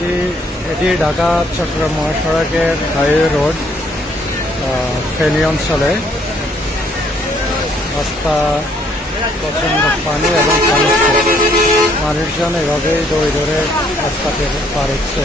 এটি এটি ঢাকা, চট্টগ্রাম মহাসড়কের হাইওয়ে রোড ফেনী অঞ্চলে। রাস্তা প্রচণ্ড পানি এবং মানুষজন এভাবেই দৌড়ে ধরে রাস্তাতে পার হচ্ছে।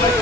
like